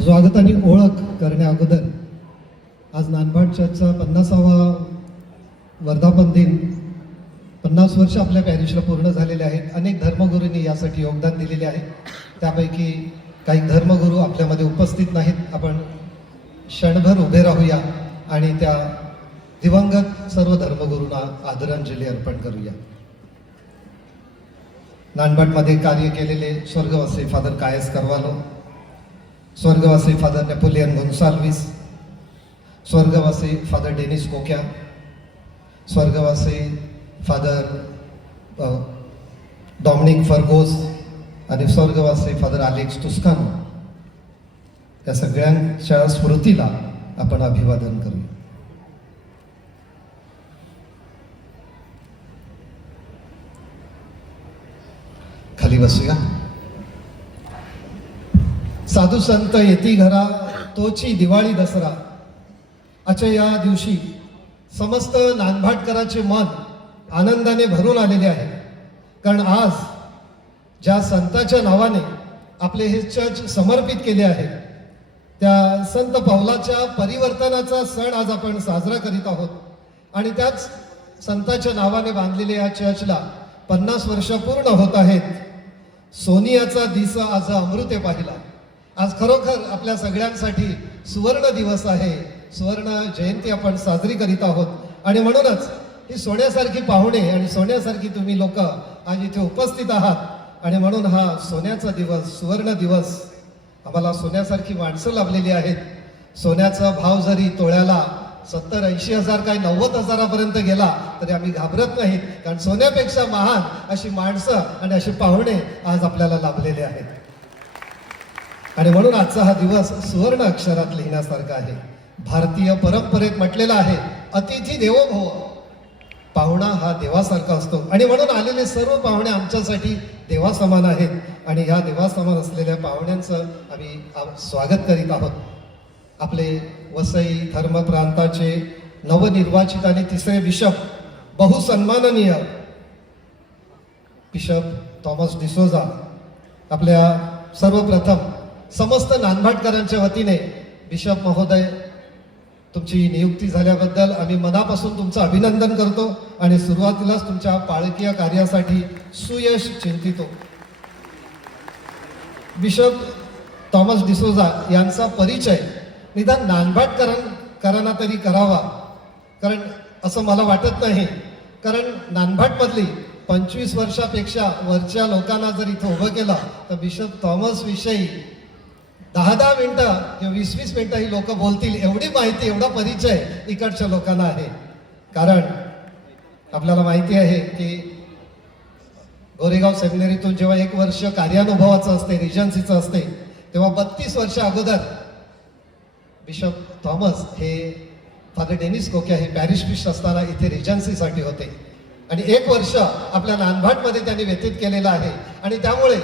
स्वागत आणि ओळख करण्या अगोदर आज नानभाट चर्चचा पन्नासावा वर्धापन दिन पन्नास वर्ष आपल्या पॅरिशला पूर्ण झालेले आहेत. अनेक धर्मगुरूंनी यासाठी योगदान दिलेले आहे. त्यापैकी काही धर्मगुरू आपल्यामध्ये उपस्थित नाहीत. आपण क्षणभर उभे राहूया आणि त्या दिवंगत सर्व धर्मगुरूंना आदरांजली अर्पण करूया. नानभाटमध्ये कार्य केलेले स्वर्गवासी फादर कायस करवालो स्वर्गवासी फादर नेपोलियन गोन्साल्विस स्वर्गवासी फादर डेनिस कोक्या स्वर्गवासी फादर डॉमिनिक फर्गोस आणि स्वर्गवासी फादर आलेक्स टुस्कानो या सगळ्यांच्या स्मृतीला आपण अभिवादन करूया. खाली बसूया. साधू संत येती घरा तोची दिवाळी दसरा. अच्छा या दिवशी समस्त नानभाटकराचे मन आनंदाने भरून आलेले आहे. कारण आज ज्या संताच्या नावाने आपले हे चर्च समर्पित केले आहे त्या संत पावलाच्या परिवर्तनाचा सण आज आपण साजरा करीत आहोत. आणि त्याच संताच्या नावाने बांधलेल्या या चर्चला पन्नास वर्ष पूर्ण होत आहेत. सोनियाचा दिस आज अमृते पाहिला. आज खरोखर आपल्या सगळ्यांसाठी सुवर्ण दिवस आहे. सुवर्ण जयंती आपण साजरी करीत आहोत. आणि म्हणूनच ही सोन्यासारखी पाहुणे आणि सोन्यासारखी तुम्ही लोक आज इथे उपस्थित आहात. आणि म्हणून हा सोन्याचा दिवस सुवर्ण दिवस आम्हाला सोन्यासारखी माणसं लाभलेली आहेत. सोन्याचा भाव जरी तोळ्याला सत्तर ऐंशी हजार काय नव्वद हजारापर्यंत गेला तरी आम्ही घाबरत नाहीत कारण सोन्यापेक्षा महान अशी माणसं आणि अशी पाहुणे आज आपल्याला लाभलेले आहेत. आणि म्हणून आजचा हा दिवस सुवर्ण अक्षरात लिहिण्यासारखा आहे. भारतीय परंपरेत म्हटलेला आहे अतिथी देवो भव. पाहुणा हा देवासारखा असतो. आणि म्हणून आलेले सर्व पाहुणे आमच्यासाठी देवासमान आहेत. आणि ह्या देवासमान असलेल्या पाहुण्यांचं आम्ही स्वागत करीत आहोत. आपले वसई धर्म प्रांताचे नवनिर्वाचित आणि तिसरे बिशप बहुसन्माननीय बिशप थॉमस डिसोजा आपल्या सर्वप्रथम समस्त नानभाटकरांच्या वतीने बिशप महोदय तुमची नियुक्ती झाल्याबद्दल आम्ही मनापासून तुमचं अभिनंदन करतो आणि सुरुवातीलाच तुमच्या पाळकीय कार्यासाठी सुयश चिंतितो. बिशप थॉमस डिसोजा यांचा परिचय निदान नानभाटकरां तरी करावा. कारण असं मला वाटत नाही. कारण नानभाटमधली पंचवीस वर्षापेक्षा वरच्या लोकांना जर इथं उभं केलं तर बिशप थॉमस विषयी दहा दहा मिनटं किंवा वीस वीस मिनटं ही लोक बोलतील एवढी माहिती एवढा परिचय इकडच्या लोकांना आहे. कारण आपल्याला माहिती आहे की गोरेगाव सेमिनरीतून जेव्हा एक वर्ष कार्यानुभवाचं असते रिजन्सीचं असते तेव्हा बत्तीस वर्ष अगोदर बिशप थॉमस हे फादर डेनिस कोक्या हे पॅरिश बिश असताना इथे रिजन्सीसाठी होते. आणि एक वर्ष आपल्या नानभाटमध्ये त्यांनी व्यतीत केलेलं आहे. आणि त्यामुळे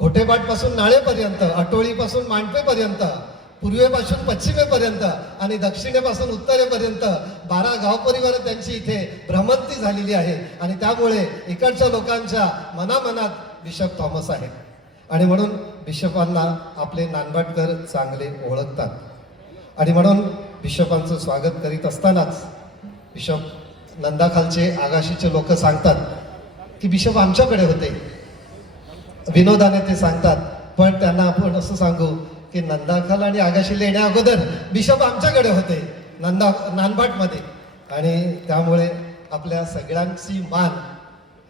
घोटेपाटपासून नाळेपर्यंत अटोळीपासून मांडपेपर्यंत पूर्वेपासून पश्चिमेपर्यंत आणि दक्षिणेपासून उत्तरेपर्यंत बारा गाव परिवार त्यांची इथे भ्रमंती झालेली आहे. आणि त्यामुळे इकडच्या लोकांच्या मनामनात बिशप थॉमस आहे. आणि म्हणून बिशपांना आपले नानबाटकर चांगले ओळखतात. आणि म्हणून बिशपांचं स्वागत करीत असतानाच बिशप नंदाखालचे आगाशीचे लोक सांगतात की बिशप आमच्याकडे होते. विनोदाने ते सांगतात. पण त्यांना आपण असं सांगू की नंदाखाल आणि आगाशी येण्या अगोदर बिशप आमच्याकडे होते नंदा नानभाटमध्ये. आणि त्यामुळे आपल्या सगळ्यांची मान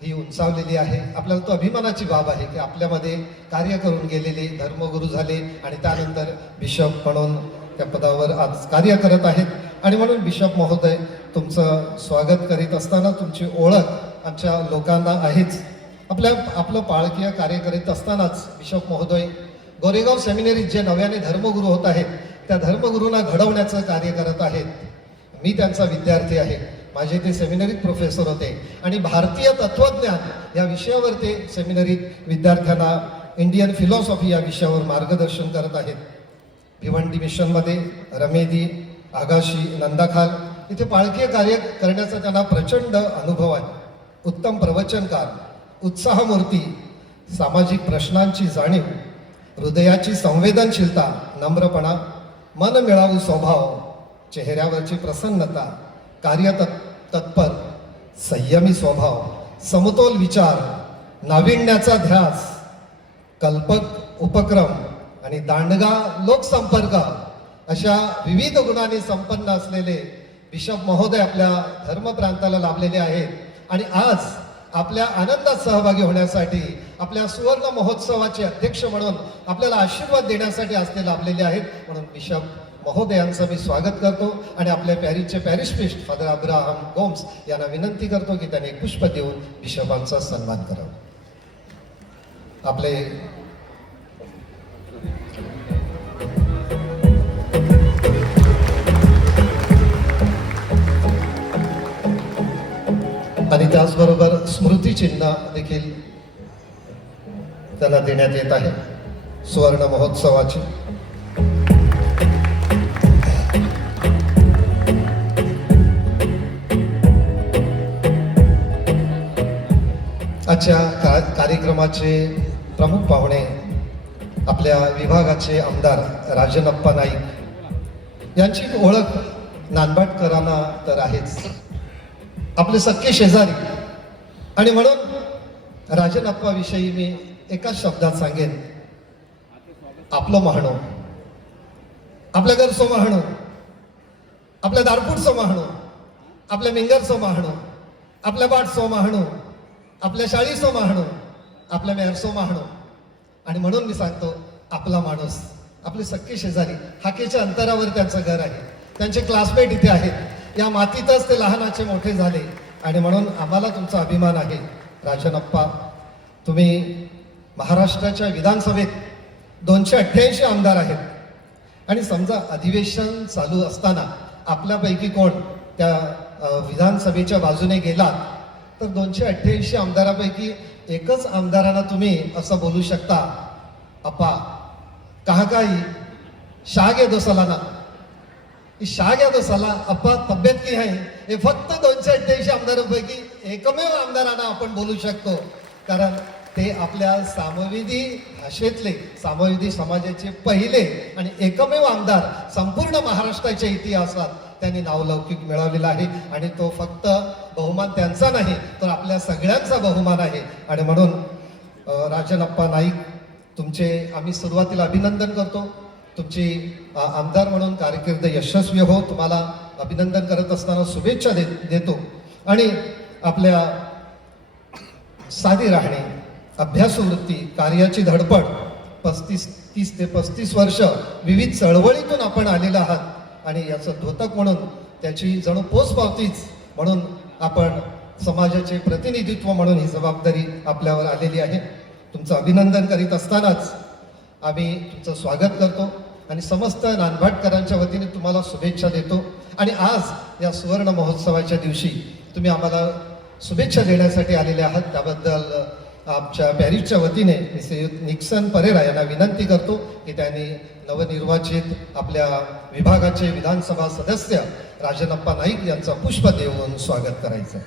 ही उंचावलेली आहे. आपल्याला तो अभिमानाची बाब आहे की आपल्यामध्ये कार्य करून गेलेले धर्मगुरू झाले आणि त्यानंतर बिशप म्हणून त्या पदावर आज कार्य करत आहेत. आणि म्हणून बिशप महोदय तुमचं स्वागत करीत असताना तुमची ओळख आमच्या लोकांना आहेच. आपल्या आपलं पाळकीय कार्य करीत असतानाच बिशप महोदय गोरेगाव सेमिनरीत जे नव्याने धर्मगुरू होत आहेत त्या धर्मगुरूंना घडवण्याचं कार्य करत आहेत. मी त्यांचा विद्यार्थी आहे. माझे ते सेमिनरीत प्रोफेसर होते. आणि भारतीय तत्वज्ञान या विषयावर ते सेमिनरीत विद्यार्थ्यांना इंडियन फिलॉसॉफी या विषयावर मार्गदर्शन करत आहेत. भिवंडी मिशनमध्ये रमेदी आगाशी नंदाखाल इथे पाळकीय कार्य करण्याचा त्यांना प्रचंड अनुभव आहे. उत्तम प्रवचनकार. उत्साहमूर्ती सामाजिक प्रश्नांची जाणीव हृदयाची संवेदनशीलता नम्रपणा मन मिळावू स्वभाव चेहऱ्यावरची प्रसन्नता कार्य तत् तत्पर संयमी स्वभाव समतोल विचार नाविन्याचा ध्यास कल्पक उपक्रम आणि दांडगा लोकसंपर्क अशा विविध गुणांनी संपन्न असलेले बिशप महोदय आपल्या धर्मप्रांताला लाभलेले आहेत. आणि आज आपल्या आनंदात सहभागी होण्यासाठी आपल्या सुवर्ण महोत्सवाचे अध्यक्ष म्हणून आपल्याला आशीर्वाद देण्यासाठी आज ते लाभलेले आहेत. म्हणून बिशप महोदयांचं मी स्वागत करतो आणि आपल्या पॅरिसचे parish priest father Abraham Gomes यांना विनंती करतो की त्यांनी पुष्प देऊन बिशपांचा सन्मान करावा. आपले आणि त्याचबरोबर स्मृतिचिन्ह देखील त्याला देण्यात येत आहे. सुवर्ण महोत्सवाची. आजच्या का कार्यक्रमाचे प्रमुख पाहुणे आपल्या विभागाचे आमदार राजनप्पा नाईक. यांची ओळख नानबाटकरांना तर आहेच. आपले सख्खे शेजारी. आणि म्हणून राजनप्पाविषयी मी एकाच शब्दात सांगेन. आपलं महाणो आपल्या घरचं महाणो आपल्या दारपूरचं महाणो आपल्या मिंगरचं महाणो आपल्या बाटचं महाणो आपल्या शाळेचं महाणो आपल्या मेहरचं महाणो आणि म्हणून मी सांगतो आपला माणूस आपले सख्खे शेजारी हाकेच्या अंतरावर त्यांचं घर आहे. त्यांचे क्लासमेट इथे आहेत. या मातीतच ते लहानाचे मोठे झाले. आणि म्हणून आम्हाला तुमचा अभिमान आहे. राजनप्पा तुम्ही महाराष्ट्राच्या विधानसभेत दोनशे अठ्ठ्याऐंशी आमदार आहेत. आणि समजा अधिवेशन चालू असताना आपल्यापैकी कोण त्या विधानसभेच्या बाजूने गेलात तर दोनशे अठ्ठ्याऐंशी आमदारापैकी एकच आमदारांना तुम्ही असं बोलू शकता अप्पा का काही शाग येतो सलाना की शाग या अप्पा तब्येत की आहे हे फक्त दोनशे अठ्ठ्याऐंशी आमदारांपैकी एकमेव आमदारांना आपण बोलू शकतो कारण ते आपल्या सामविधी भाषेतले सामविधी समाजाचे पहिले आणि एकमेव आमदार संपूर्ण महाराष्ट्राच्या इतिहासात त्यांनी नावलौकिक मिळवलेला आहे आणि तो फक्त बहुमान त्यांचा नाही तर आपल्या सगळ्यांचा बहुमान आहे आणि म्हणून राजनप्पा नाईक तुमचे आम्ही सुरुवातीला अभिनंदन करतो तुमची आमदार म्हणून कारकीर्द यशस्वी हो तुम्हाला अभिनंदन करत असताना शुभेच्छा दे देतो. आणि आपल्या साधी राहणे अभ्यासवृत्ती कार्याची धडपड पस्तीस तीस ते पस्तीस वर्ष विविध चळवळीतून आपण आलेला आहात. आणि याचं धोतक म्हणून त्याची जणू पोचपावतीच म्हणून आपण समाजाचे प्रतिनिधित्व म्हणून ही जबाबदारी आपल्यावर आलेली आहे. तुमचं अभिनंदन करीत असतानाच आम्ही तुमचं स्वागत करतो आणि समस्त नानभाटकरांच्या वतीने तुम्हाला शुभेच्छा देतो. आणि आज या सुवर्ण महोत्सवाच्या दिवशी तुम्ही आम्हाला शुभेच्छा देण्यासाठी आलेले आहात. त्याबद्दल आमच्या पॅरिसच्या वतीने मी श्रीयुत निक्सन परेरा यांना विनंती करतो की त्यांनी नवनिर्वाचित आपल्या विभागाचे विधानसभा सदस्य राजनप्पा नाईक यांचा पुष्प देऊन स्वागत करायचं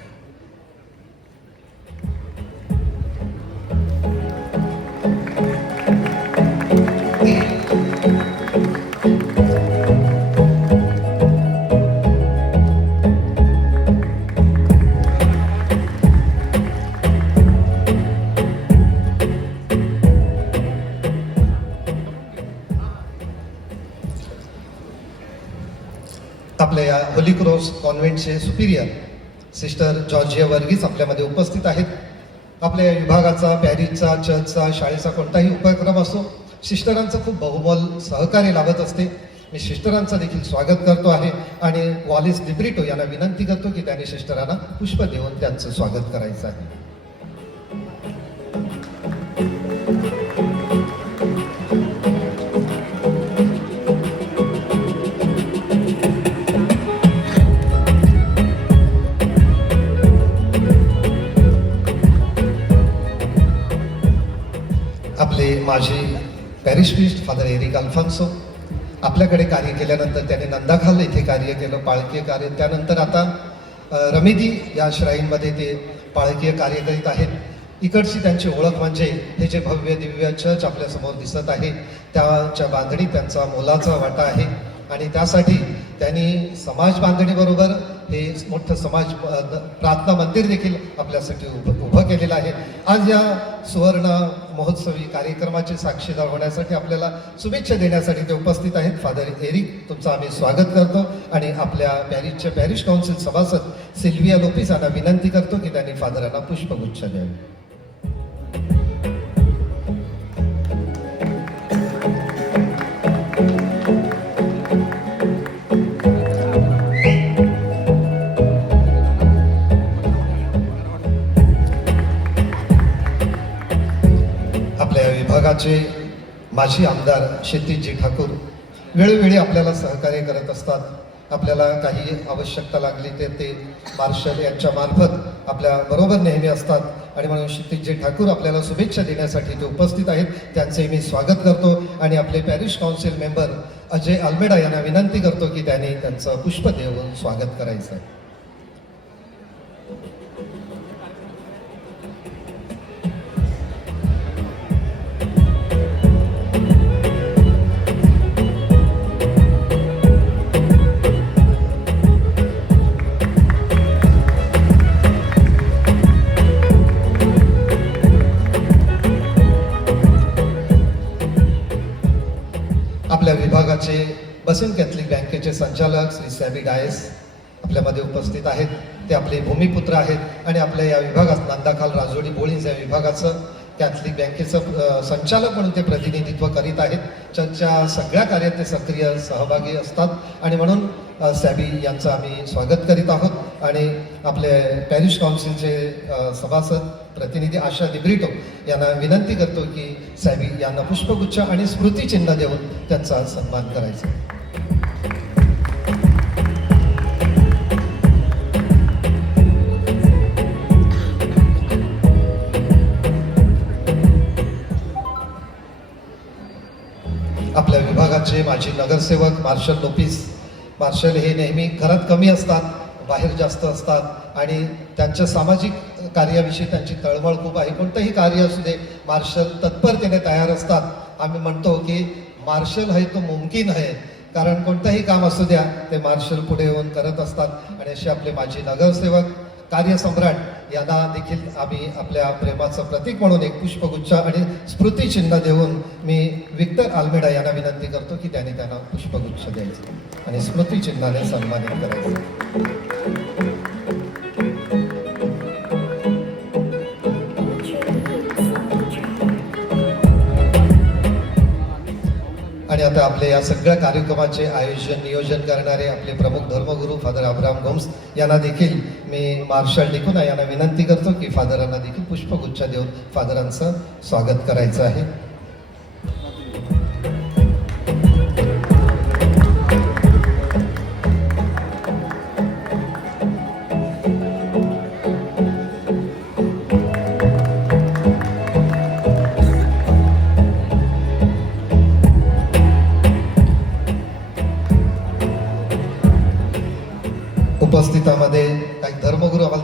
आहे. होली क्रॉस कॉन्व्हेंटचे सुपिरियर सिस्टर जॉर्जिया वर्गीस आपल्यामध्ये उपस्थित आहेत आपल्या विभागाचा पॅरिसचा चर्चचा शाळेचा कोणताही उपक्रम असो सिस्टरांचं खूप बहुमोल सहकार्य लाभत असते मी सिस्टरांचं देखील स्वागत करतो आहे आणि वॉलिस लिब्रिटो यांना विनंती करतो की त्यांनी सिस्टरांना पुष्प देऊन त्यांचं स्वागत करायचं आहे माझे माजी parish priest father Eric Alphonso आपल्याकडे कार्य केल्यानंतर त्याने नंदाखाल येथे कार्य केलं पाळकीय कार्य. त्यानंतर आता रमिदी रमेदी या श्राईनमध्ये ते पाळकीय कार्य करीत आहेत. इकडची त्यांची ओळख म्हणजे हे जे भव्य दिव्य चर्च आपल्यासमोर दिसत आहे त्याच्या बांधणीत त्यांचा मोलाचा वाटा आहे. आणि त्यासाठी त्यांनी समाज बांधणीबरोबर हे मोठं समाज प्रार्थना मंदिर देखील आपल्यासाठी उभं उभं केलेलं आहे. आज या सुवर्ण महोत्सवी कार्यक्रमाचे साक्षीदार होण्यासाठी आपल्याला शुभेच्छा देण्यासाठी ते उपस्थित आहेत. फादर एरिक तुमचं आम्ही स्वागत करतो आणि आपल्या पॅरिसच्या पॅरिस काउन्सिल सभासद सिल्विया लोपिस यांना विनंती करतो की त्यांनी फादरांना पुष्पगुच्छ द्यावे. आमचे माजी आमदार क्षितिजी ठाकूर वेळोवेळी आपल्याला सहकार्य करत असतात. आपल्याला काही आवश्यकता लागली तर ते मार्शल यांच्यामार्फत आपल्या बरोबर नेहमी असतात. आणि म्हणून क्षितिजी ठाकूर आपल्याला शुभेच्छा देण्यासाठी ते उपस्थित आहेत. त्यांचे मी स्वागत करतो आणि आपले parish council member Ajay Almeida यांना विनंती करतो की त्यांनी त्यांचं पुष्प देऊन स्वागत करायचं आहे. विभागाचे बसिन कॅथलिक बँकेचे संचालक श्री सॅबी डायस आपल्यामध्ये उपस्थित आहेत. ते आपले भूमिपुत्र आहेत आणि आपल्या या विभागात नांदाखाल राजोडी बोळीज या विभागाचं कॅथलिक बँकेचं संचालक म्हणून ते प्रतिनिधित्व करीत आहेत. त्यांच्या सगळ्या कार्यात ते सक्रिय सहभागी असतात. आणि म्हणून सॅबी यांचं आम्ही स्वागत करीत आहोत. आणि आपले पॅरिस काउन्सिलचे सभासद प्रतिनिधी आशा दिब्रिटो यांना विनंती करतो की सॅबी यांना पुष्पगुच्छ आणि स्मृतिचिन्ह देऊन त्यांचा सन्मान करायचा. आपल्या विभागाचे माजी नगरसेवक मार्शल लोपिस मार्शल हे नेहमी घरात कमी असतात. बाहेर जास्त असतात आणि त्यांच्या सामाजिक कार्याविषयी त्यांची तळमळ खूप आहे. कोणतंही कार्य असू दे मार्शल तत्परतेने तयार असतात. आम्ही म्हणतो की मार्शल है तो मुमकिन आहे. कारण कोणतंही काम असू द्या ते मार्शल पुढे येऊन करत असतात. आणि असे आपले माजी नगरसेवक कार्यसम्राट यांना देखील आम्ही आपल्या प्रेमाचं प्रतीक म्हणून एक पुष्पगुच्छ आणि स्मृतिचिन्ह देऊन मी विक्टर आल्मेडा यांना विनंती करतो की त्यांनी त्यांना पुष्पगुच्छ द्यायचं आणि स्मृतिचिन्हाने सन्मानित करायचं. आणि आपले या सगळ्या कार्यक्रमाचे आयोजन नियोजन करणारे आपले प्रमुख धर्मगुरू फादर अब्राम गोम्स यांना देखील मी मार्शल डिकुना यांना विनंती करतो की फादरांना देखील पुष्पगुच्छ देऊन फादरांचं स्वागत करायचं आहे.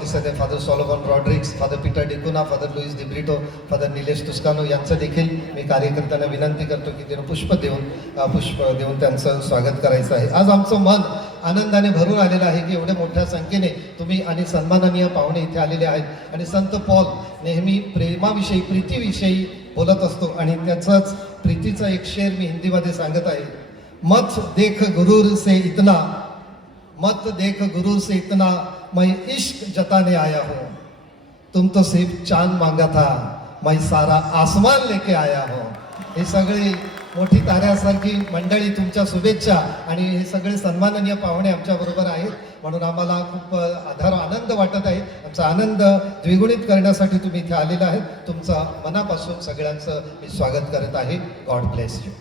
दिसत आहे father Solomon Rodrigues father Peter D'Cunha father Louis D'Britto father Nilesh Tuscano यांचं देखील मी कार्यकर्त्यांना विनंती करतो की त्यांना पुष्प देऊन पुष्प देऊन त्यांचं स्वागत करायचं आहे. आज आमचं मन आनंदाने भरून आलेलं आहे की एवढ्या मोठ्या संख्येने तुम्ही आणि सन्माननीय पाहुणे इथे आलेले आहेत. आणि संत पॉल नेहमी प्रेमाविषयी प्रीतीविषयी बोलत असतो आणि त्याचाच प्रीतीचा एक शेर मी हिंदीमध्ये सांगत आहे. मत देख गुरूर से इतना मत देख गुरु से इतना मैं इश्क जताने आया हूँ। तुम तो सिर्फ चांद मांगा था मैं सारा आसमान लेके आया हूँ। हे सगळी मोठी ताऱ्यासारखी मंडळी तुमच्या शुभेच्छा आणि हे सगळे सन्माननीय पाहुणे आमच्याबरोबर आहेत. म्हणून आम्हाला खूप आधार आनंद वाटत आहे. आमचा आनंद द्विगुणित करण्यासाठी तुम्ही इथे आलेला आहेत. तुमचं मनापासून सगळ्यांचं मी स्वागत करत आहे. God bless you